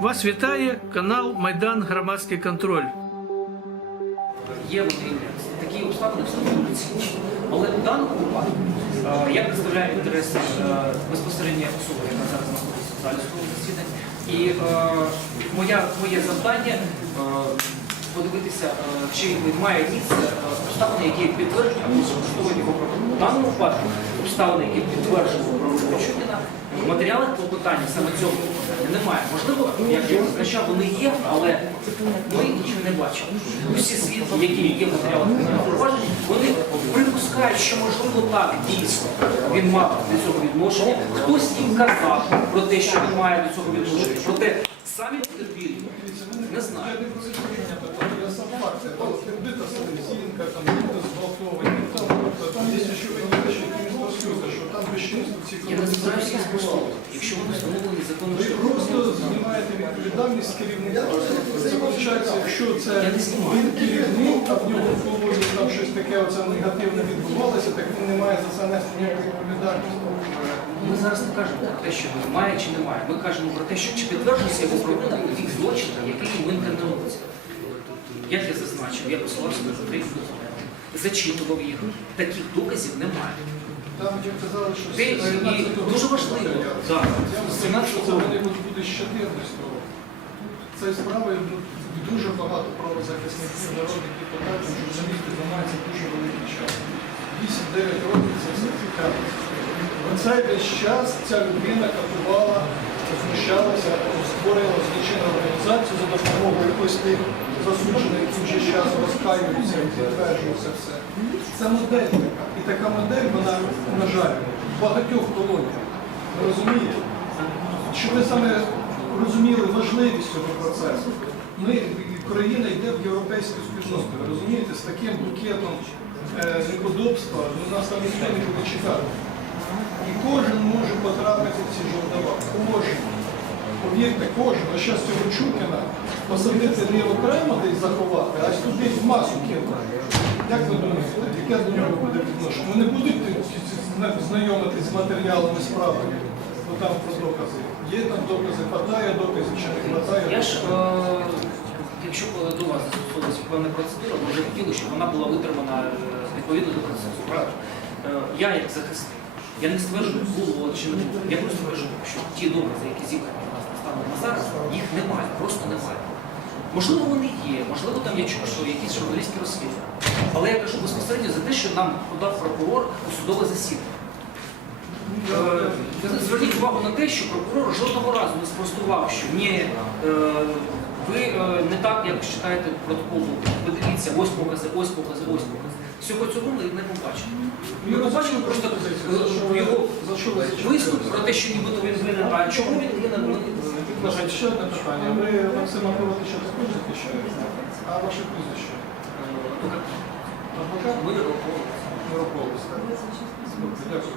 Вас вітає канал Майдан Громадський контроль. Є такі обставини встановлюються. Але в даному випадку е, я представляю інтереси е, безпосередньо особи, яка зараз знаходиться в залі судового засідання. І е, моє завдання подивитися, е, чи має місце е, обставини, які підтверджують або спростовують його правоту. В даному випадку обставини, які підтверджують правоту Чудіна, в матеріалах клопотання саме цього немає. Можливо, як я зазначав, вони є, але ми їх не бачимо. Усі свідки, які є в матеріалах вони припускають, що можливо так дійсно він мав до цього відношення. Хтось їм казав про те, що він має до цього відношення. Проте самі потерпілі не знають. Я сам факт, кредита Селезінка, там люди зґвалтовані, там, тобто, там є ще величі, які не стосуються, що там безчинство ці Я не збираюся їх спростовувати. Якщо вони встановлені законом, Ви що просто знімаєте відповідальність з керівника. Це виходить, якщо це Я не знімаю. він керівник, а в нього в колоні там щось таке оце негативне відбувалося, так він не має за це нести ніякої відповідальності. Ми зараз не кажемо про те, що він має чи не має. Ми кажемо про те, що чи підтверджується його провина у тих злочинах, які йому інкримінуються. Як я зазначив, я посилався на людей, зачитував їх. Таких доказів немає. Там ви казали, що і 17-го дуже важливо. матеріал. Так, Я з скажу, що 17 це року. вони буде з 14 року. Цією справою ну, дуже багато правозахисників, народних депутатів, журналістів займаються дуже великий час. 8-9 років це все цікаво. Оцей весь час ця людина катувала, знущалася, створила злочинну організацію за допомогою ось тих засуджених, які вже час розкаюються і підтверджують все. Це модель така. І така модель, вона, на жаль, в багатьох колоніях. Розумієте? Щоб ви саме розуміли важливість цього процесу. Ми, країна йде в європейську спільноту, розумієте, з таким букетом е, неподобства, ну, нас там ніхто не буде чекати. І кожен може потрапити в ці жовтова. Кожен. Повірте, зараз цього Чукіна посадити не окремо десь заховати, а туди в масу кинути. Як ви думаєте, яке до нього буде відношення? Вони будуть знайомитись з матеріалами справами, бо там про докази. Є там докази, хватає доказів чи не хватає. Я ж, е, якщо б до вас застосовувалася певна процедура, ми вже хотіли, щоб вона була витримана е, відповідно до процесу. Правильно? Е, Я як захисник, я не стверджую, було чи не було. Я просто кажу, що ті докази, які зібрані у нас станом на зараз, їх немає, просто немає. Можливо, вони є, можливо, там я чув, що якісь журналістські розслідування. Але я кажу безпосередньо за те, що нам подав прокурор у судове засідання. Е, Зверніть увагу на те, що прокурор жодного разу не спростував, що ні, е, ви е, не так, як читаєте протокол. Ви дивіться, ось покази, ось покази, ось покази. Всього цього ми не побачили. Ми побачили просто його За що виступ про те, що нібито він винен, а чому він винен, ми не Вважайте, ще одне питання. Ви Максима Ковалича також захищаєте? А ваше прізвище? Адвокат? Ми робимо. Мирополис, так? Дякую.